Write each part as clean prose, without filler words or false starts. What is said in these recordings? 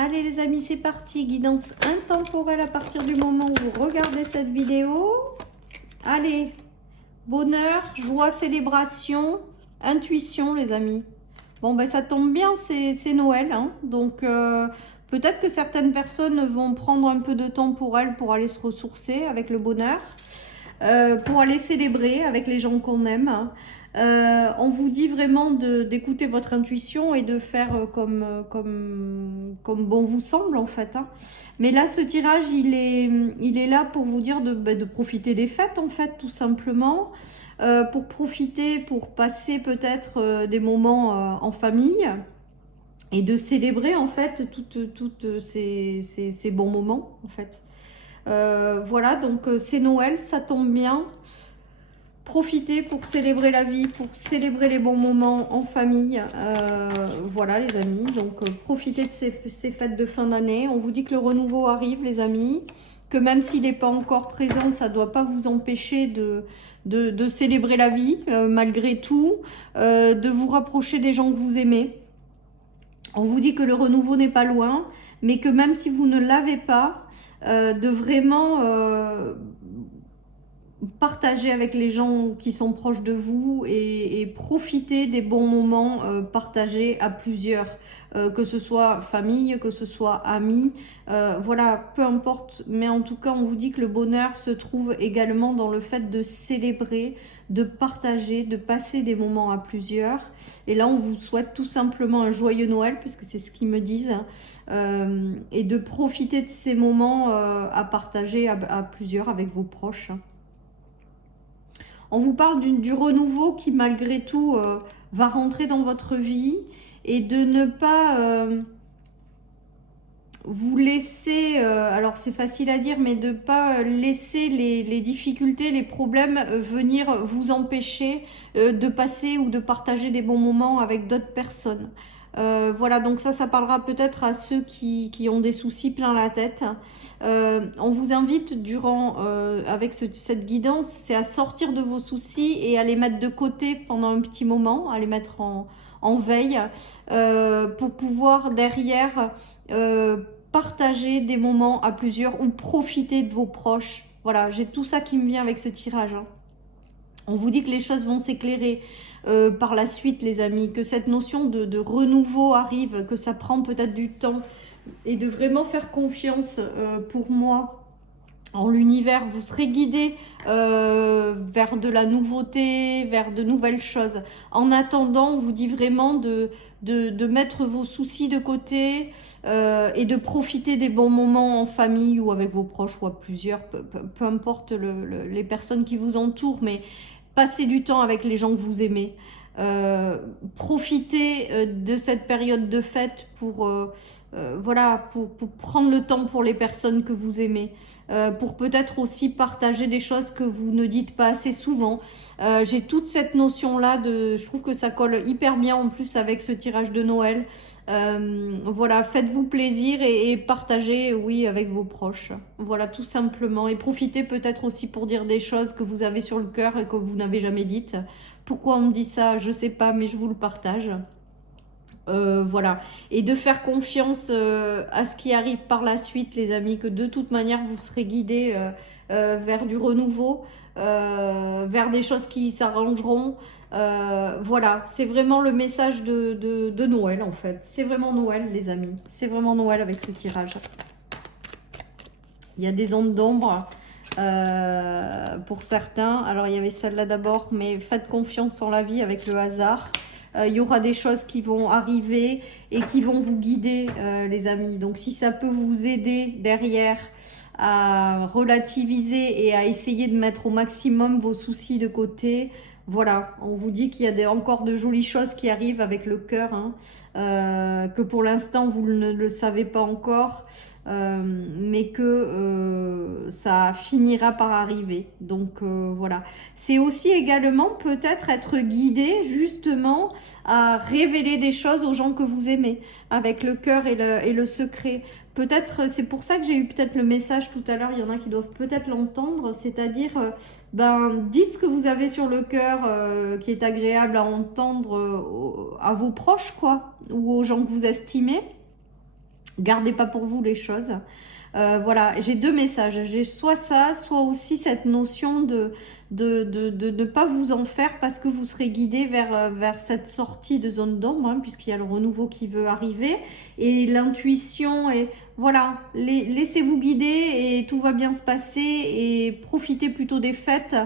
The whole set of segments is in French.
Allez les amis, c'est parti. Guidance intemporelle à partir du moment où vous regardez cette vidéo. Allez, bonheur, joie, célébration, intuition les amis. Bon ben ça tombe bien, c'est Noël. Hein, donc peut-être que certaines personnes vont prendre un peu de temps pour elles pour aller se ressourcer avec le bonheur. Pour aller célébrer avec les gens qu'on aime. On vous dit vraiment d'écouter votre intuition et de faire comme bon vous semble en fait. Hein. Mais là, ce tirage, il est là pour vous dire de profiter des fêtes en fait, tout simplement. Pour profiter, pour passer peut-être des moments en famille et de célébrer en fait toutes ces bons moments en fait. Voilà, donc c'est Noël, ça tombe bien. Profitez pour célébrer la vie, pour célébrer les bons moments en famille. Voilà les amis, donc profitez de ces fêtes de fin d'année. On vous dit que le renouveau arrive les amis, que même s'il n'est pas encore présent, ça ne doit pas vous empêcher de célébrer la vie malgré tout, de vous rapprocher des gens que vous aimez. On vous dit que le renouveau n'est pas loin, mais que même si vous ne l'avez pas, de vraiment partager avec les gens qui sont proches de vous et profiter des bons moments partagés à plusieurs, que ce soit famille, que ce soit amis, voilà, peu importe, mais en tout cas on vous dit que le bonheur se trouve également dans le fait de célébrer, de partager, de passer des moments à plusieurs. Et là on vous souhaite tout simplement un joyeux Noël, puisque c'est ce qu'ils me disent, et de profiter de ces moments à partager à plusieurs avec vos proches. On vous parle du renouveau qui malgré tout va rentrer dans votre vie, et de ne pas vous laisser, alors c'est facile à dire, mais de ne pas laisser les difficultés, les problèmes venir vous empêcher de passer ou de partager des bons moments avec d'autres personnes. Voilà, donc ça parlera peut-être à ceux qui ont des soucis plein la tête. On vous invite avec cette guidance, c'est à sortir de vos soucis et à les mettre de côté pendant un petit moment, à les mettre en veille, pour pouvoir derrière partager des moments à plusieurs ou profiter de vos proches. Voilà, j'ai tout ça qui me vient avec ce tirage. Hein. On vous dit que les choses vont s'éclairer par la suite, les amis, que cette notion de renouveau arrive, que ça prend peut-être du temps, et de vraiment faire confiance pour moi en l'univers. Vous serez guidé vers de la nouveauté, vers de nouvelles choses. En attendant, on vous dit vraiment de mettre vos soucis de côté et de profiter des bons moments en famille ou avec vos proches ou à plusieurs, peu importe les personnes qui vous entourent, mais passez du temps avec les gens que vous aimez. Profitez de cette période de fête pour prendre le temps pour les personnes que vous aimez, pour peut-être aussi partager des choses que vous ne dites pas assez souvent. J'ai toute cette notion-là, je trouve que ça colle hyper bien en plus avec ce tirage de Noël. Voilà, faites-vous plaisir et partagez, oui, avec vos proches. Voilà, tout simplement. Et profitez peut-être aussi pour dire des choses que vous avez sur le cœur et que vous n'avez jamais dites. Pourquoi on me dit ça, je sais pas, mais je vous le partage. Voilà, et de faire confiance à ce qui arrive par la suite, les amis, que de toute manière vous serez guidés vers du renouveau, vers des choses qui s'arrangeront. Voilà, c'est vraiment le message de Noël en fait. C'est vraiment Noël, les amis. C'est vraiment Noël avec ce tirage. Il y a des ondes d'ombre pour certains. Alors il y avait celle-là d'abord, mais faites confiance en la vie avec le hasard. Il y aura des choses qui vont arriver et qui vont vous guider, les amis. Donc si ça peut vous aider derrière à relativiser et à essayer de mettre au maximum vos soucis de côté, voilà, on vous dit qu'il y a encore de jolies choses qui arrivent avec le cœur, hein, que pour l'instant vous ne le savez pas encore, mais que ça finira par arriver. Donc voilà, c'est aussi également peut-être être guidé justement à révéler des choses aux gens que vous aimez avec le cœur et le secret. Peut-être, c'est pour ça que j'ai eu peut-être le message tout à l'heure, il y en a qui doivent peut-être l'entendre, c'est-à-dire dites ce que vous avez sur le cœur qui est agréable à entendre à vos proches, quoi, ou aux gens que vous estimez. Gardez pas pour vous les choses. Voilà, j'ai deux messages. J'ai soit ça, soit aussi cette notion de ne pas vous en faire parce que vous serez guidé vers cette sortie de zone d'ombre, hein, puisqu'il y a le renouveau qui veut arriver. Et l'intuition, et voilà, laissez-vous guider et tout va bien se passer et profitez plutôt des fêtes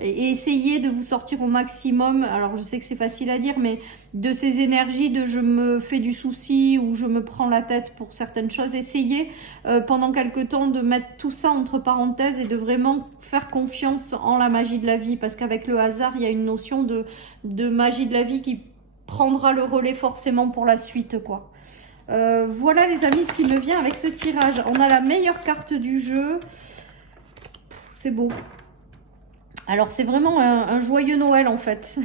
et essayez de vous sortir au maximum. Alors je sais que c'est facile à dire, mais de ces énergies de je me fais du souci ou je me prends la tête pour certaines choses, essayez pendant quelque temps de mettre tout ça entre parenthèses et de vraiment faire confiance en la magie de la vie, parce qu'avec le hasard il y a une notion de magie de la vie qui prendra le relais forcément pour la suite, quoi. Voilà les amis ce qui me vient avec ce tirage. On a la meilleure carte du jeu, c'est beau. Alors c'est vraiment un joyeux Noël en fait.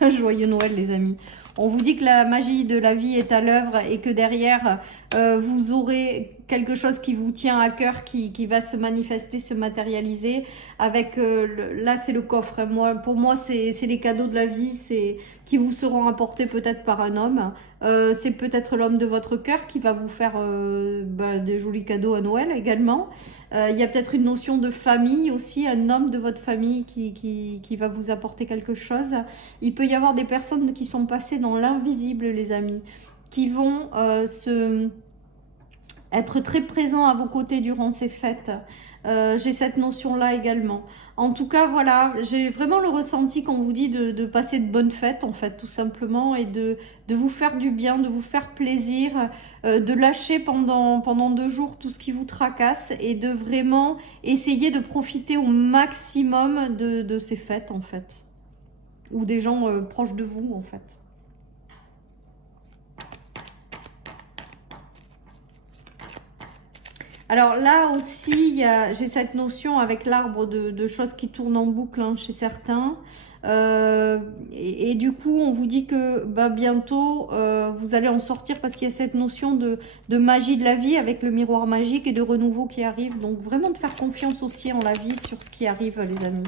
Un joyeux Noël les amis. On vous dit que la magie de la vie est à l'œuvre et que derrière, vous aurez quelque chose qui vous tient à cœur, qui va se manifester, se matérialiser. Avec là, c'est le coffre. Pour moi, c'est les cadeaux de la vie, c'est qui vous seront apportés peut-être par un homme. C'est peut-être l'homme de votre cœur qui va vous faire des jolis cadeaux à Noël également. Il y a peut-être une notion de famille aussi, un homme de votre famille qui va vous apporter quelque chose. Il peut y avoir des personnes qui sont passées dans l'invisible, les amis, qui vont être très présents à vos côtés durant ces fêtes. J'ai cette notion-là également. En tout cas, voilà, j'ai vraiment le ressenti qu'on vous dit de passer de bonnes fêtes, en fait, tout simplement, et de vous faire du bien, de vous faire plaisir, de lâcher pendant 2 jours tout ce qui vous tracasse et de vraiment essayer de profiter au maximum de ces fêtes, en fait, ou des gens proches de vous, en fait. Alors là aussi, j'ai cette notion avec l'arbre de choses qui tournent en boucle, hein, chez certains. Et du coup, on vous dit que bientôt, vous allez en sortir parce qu'il y a cette notion de magie de la vie avec le miroir magique et de renouveau qui arrive. Donc vraiment de faire confiance aussi en la vie sur ce qui arrive, les amis.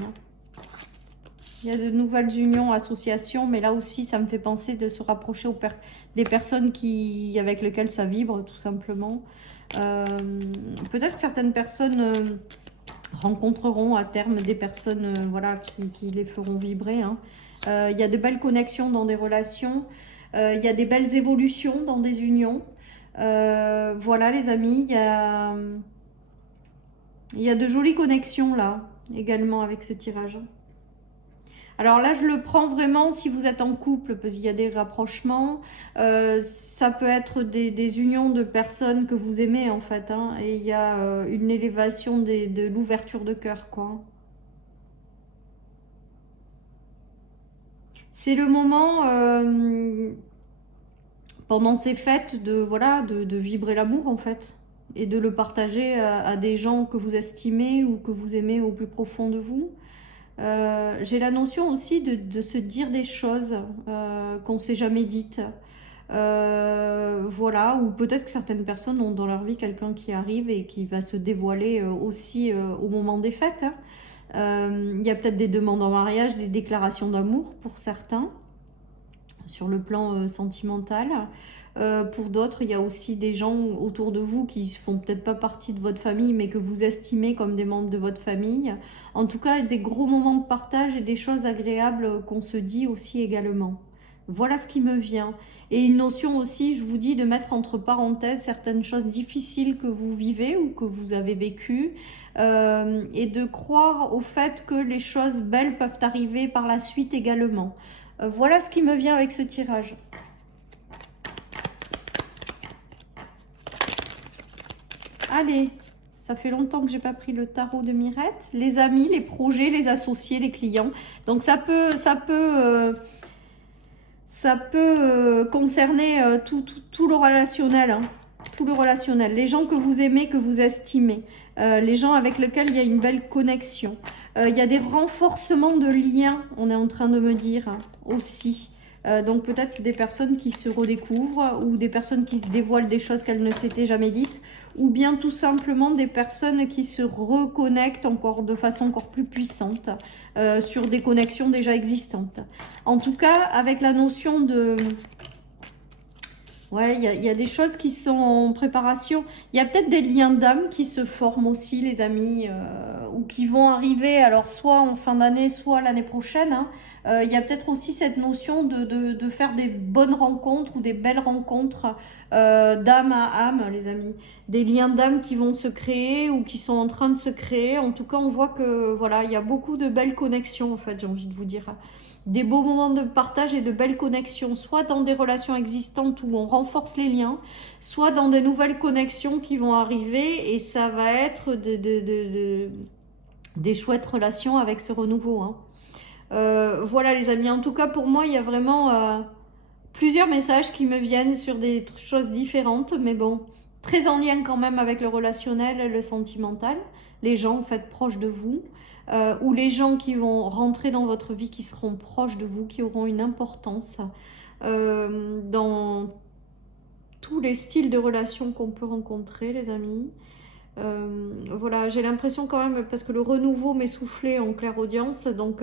Il y a de nouvelles unions, associations, mais là aussi, ça me fait penser de se rapprocher des personnes avec lesquelles ça vibre, tout simplement. Peut-être que certaines personnes rencontreront à terme des personnes voilà, qui les feront vibrer, hein. Il y a de belles connexions dans des relations, il y a des belles évolutions dans des unions. Voilà les amis, il y a de jolies connexions là également avec ce tirage. Alors là, je le prends vraiment si vous êtes en couple, parce qu'il y a des rapprochements. Ça peut être des unions de personnes que vous aimez, en fait, hein, et il y a une élévation de l'ouverture de cœur, quoi. C'est le moment, pendant ces fêtes, de vibrer l'amour, en fait, et de le partager à des gens que vous estimez ou que vous aimez au plus profond de vous. J'ai la notion aussi de se dire des choses qu'on ne s'est jamais dites. Voilà, ou peut-être que certaines personnes ont dans leur vie quelqu'un qui arrive et qui va se dévoiler aussi au moment des fêtes, hein. Il y a peut-être des demandes en mariage, des déclarations d'amour pour certains, sur le plan sentimental. Pour d'autres, il y a aussi des gens autour de vous qui font peut-être pas partie de votre famille, mais que vous estimez comme des membres de votre famille. En tout cas, des gros moments de partage et des choses agréables qu'on se dit aussi également. Voilà ce qui me vient. Et une notion aussi, je vous dis, de mettre entre parenthèses certaines choses difficiles que vous vivez ou que vous avez vécues, et de croire au fait que les choses belles peuvent arriver par la suite également. Voilà ce qui me vient avec ce tirage. Allez, ça fait longtemps que j'ai pas pris le tarot de Mirette. Les amis, les projets, les associés, les clients. Donc ça peut concerner tout le relationnel, hein. Tout le relationnel. Les gens que vous aimez, que vous estimez. Les gens avec lesquels il y a une belle connexion. Il y a des renforcements de liens, on est en train de me dire, hein, aussi. Donc peut-être des personnes qui se redécouvrent ou des personnes qui se dévoilent des choses qu'elles ne s'étaient jamais dites, ou bien tout simplement des personnes qui se reconnectent encore de façon encore plus puissante sur des connexions déjà existantes. En tout cas, avec la notion Ouais, il y a des choses qui sont en préparation. Il y a peut-être des liens d'âme qui se forment aussi, les amis, ou qui vont arriver, alors soit en fin d'année, soit l'année prochaine, hein. Il y a peut-être aussi cette notion de faire des bonnes rencontres ou des belles rencontres d'âme à âme, les amis. Des liens d'âme qui vont se créer ou qui sont en train de se créer. En tout cas, on voit que voilà, il y a beaucoup de belles connexions, en fait, j'ai envie de vous dire. Des beaux moments de partage et de belles connexions, soit dans des relations existantes où on renforce les liens, soit dans des nouvelles connexions qui vont arriver, et ça va être des chouettes relations avec ce renouveau, hein. Voilà les amis, en tout cas pour moi il y a vraiment plusieurs messages qui me viennent sur des choses différentes, mais bon, très en lien quand même avec le relationnel, le sentimental, les gens en fait proches de vous, ou les gens qui vont rentrer dans votre vie, qui seront proches de vous, qui auront une importance dans tous les styles de relations qu'on peut rencontrer, les amis. Voilà, j'ai l'impression quand même, parce que le renouveau m'est soufflé en clairaudience, donc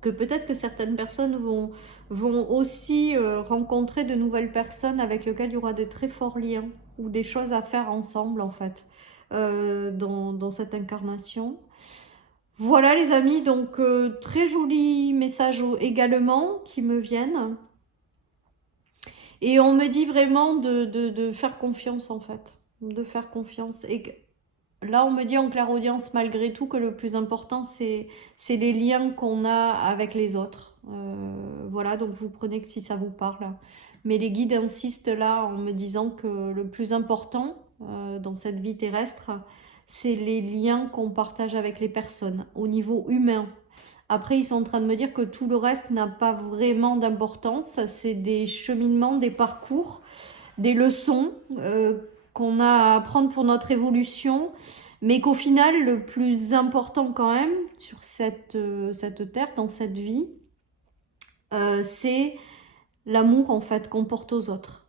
que peut-être que certaines personnes vont aussi rencontrer de nouvelles personnes avec lesquelles il y aura de très forts liens ou des choses à faire ensemble en fait dans cette incarnation. Voilà les amis, donc très jolis messages également qui me viennent. Et on me dit vraiment de faire confiance en fait, de faire confiance. Et là, on me dit en clairaudience malgré tout que le plus important, c'est les liens qu'on a avec les autres. Voilà, donc vous prenez que si ça vous parle. Mais les guides insistent là en me disant que le plus important dans cette vie terrestre, c'est les liens qu'on partage avec les personnes au niveau humain. Après, ils sont en train de me dire que tout le reste n'a pas vraiment d'importance. C'est des cheminements, des parcours, des leçons qu'on a à apprendre pour notre évolution. Mais qu'au final, le plus important quand même sur cette terre, dans cette vie, c'est l'amour en fait qu'on porte aux autres.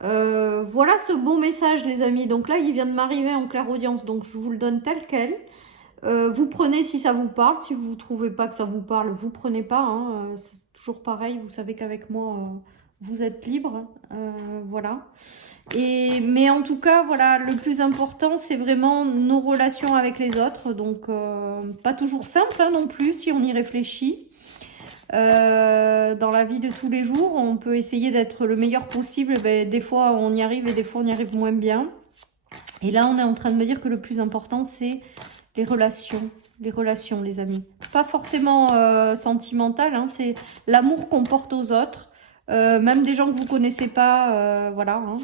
Voilà ce beau message les amis. Donc là, il vient de m'arriver en clairaudience, donc je vous le donne tel quel. Vous prenez si ça vous parle, si vous ne trouvez pas que ça vous parle, vous prenez pas, hein. C'est toujours pareil, vous savez qu'avec moi, vous êtes libre, voilà. Mais en tout cas, voilà, le plus important, c'est vraiment nos relations avec les autres, donc pas toujours simple hein, non plus, si on y réfléchit. Dans la vie de tous les jours, on peut essayer d'être le meilleur possible, ben, des fois on y arrive et des fois on y arrive moins bien. Et là, on est en train de me dire que le plus important, c'est les relations, les amis. Pas forcément sentimentales, hein, c'est l'amour qu'on porte aux autres, même des gens que vous connaissez pas, voilà. Hein,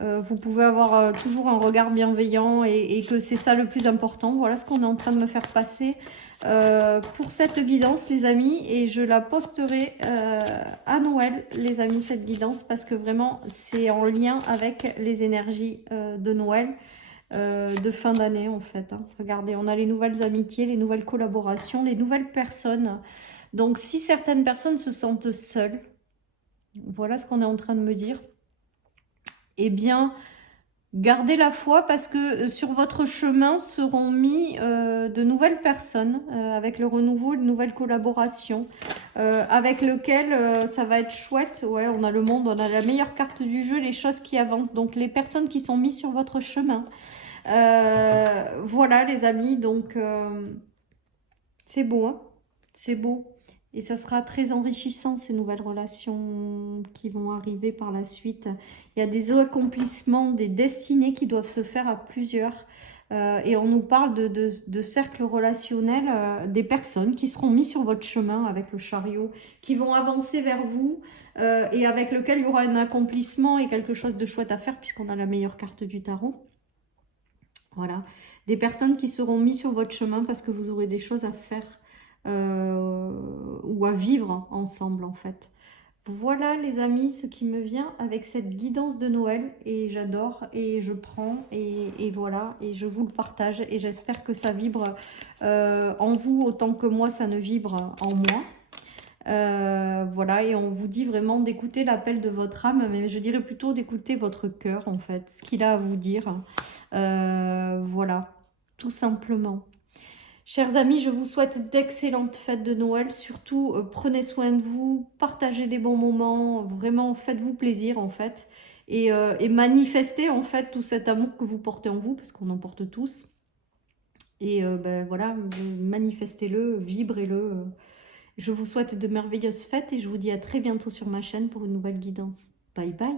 vous pouvez avoir toujours un regard bienveillant et que c'est ça le plus important. Voilà ce qu'on est en train de me faire passer pour cette guidance, les amis. Et je la posterai à Noël, les amis, cette guidance, parce que vraiment, c'est en lien avec les énergies de Noël. De fin d'année en fait, hein. Regardez, on a les nouvelles amitiés, les nouvelles collaborations, les nouvelles personnes. Donc si certaines personnes se sentent seules, voilà ce qu'on est en train de me dire, eh bien gardez la foi, parce que sur votre chemin seront mis de nouvelles personnes avec le renouveau, de nouvelles collaborations avec lequel ça va être chouette. Ouais, on a le monde, on a la meilleure carte du jeu, les choses qui avancent, donc les personnes qui sont mises sur votre chemin. Voilà les amis, donc c'est beau, hein, c'est beau. Et ça sera très enrichissant, ces nouvelles relations qui vont arriver par la suite. Il y a des accomplissements, des destinées qui doivent se faire à plusieurs. Et on nous parle de cercles relationnels, des personnes qui seront mises sur votre chemin avec le chariot, qui vont avancer vers vous et avec lequel il y aura un accomplissement et quelque chose de chouette à faire, puisqu'on a la meilleure carte du tarot. Voilà, des personnes qui seront mises sur votre chemin parce que vous aurez des choses à faire ou à vivre ensemble en fait. Voilà les amis, ce qui me vient avec cette guidance de Noël, et j'adore et je prends et voilà, et je vous le partage et j'espère que ça vibre en vous autant que moi ça ne vibre en moi. Voilà, et on vous dit vraiment d'écouter l'appel de votre âme, mais je dirais plutôt d'écouter votre cœur en fait, ce qu'il a à vous dire. Voilà, tout simplement. Chers amis, je vous souhaite d'excellentes fêtes de Noël. Surtout, prenez soin de vous, partagez des bons moments, vraiment faites-vous plaisir en fait. Et manifestez en fait tout cet amour que vous portez en vous, parce qu'on en porte tous. Et ben, voilà, manifestez-le, vibrez-le. Je vous souhaite de merveilleuses fêtes et je vous dis à très bientôt sur ma chaîne pour une nouvelle guidance. Bye bye.